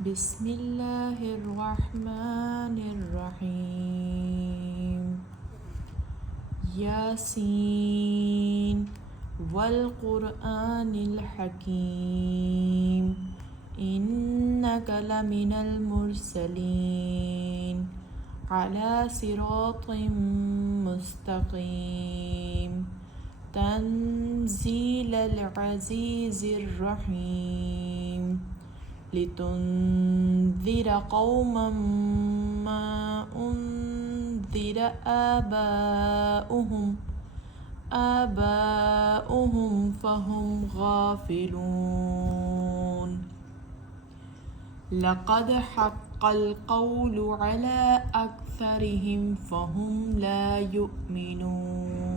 بسم الله الرحمن الرحيم ياسين والقرآن الحكيم إنك لمن المرسلين على صراط مستقيم تنزيل العزيز الرحيم لتنذر قوما ما أنذر آباؤهم فهم غافلون لقد حق القول على أكثرهم فهم لا يؤمنون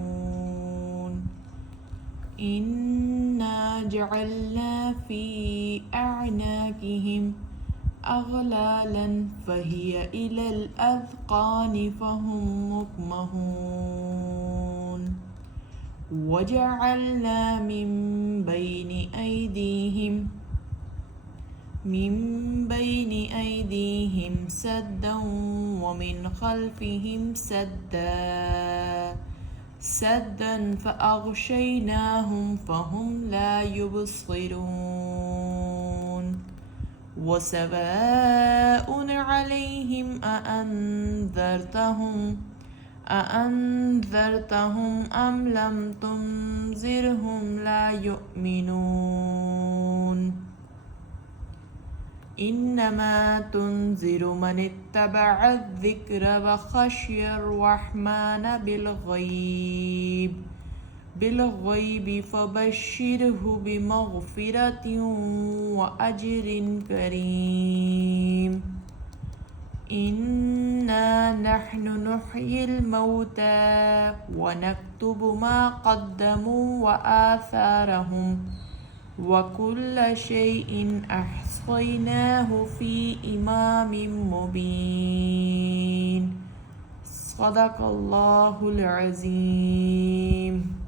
إنا جعلنا في أعناقهم أغلالا فهي إلى الأذقان فهم مقمحون وجعلنا من بين أيديهم سدا ومن خلفهم سدا فأغشيناهم فهم لا يبصرون وسواء عليهم أأنذرتهم أم لم تنذرهم لا يؤمنون إنما تنذر من اتبع الذكر وخشي الرحمن بالغيب فبشره بمغفرة وأجر كريم إنا نحن نحيي الموتى ونكتب ما قدموا وآثارهم وكل شيء أحصيناه في إمام مبين صدق الله العظيم.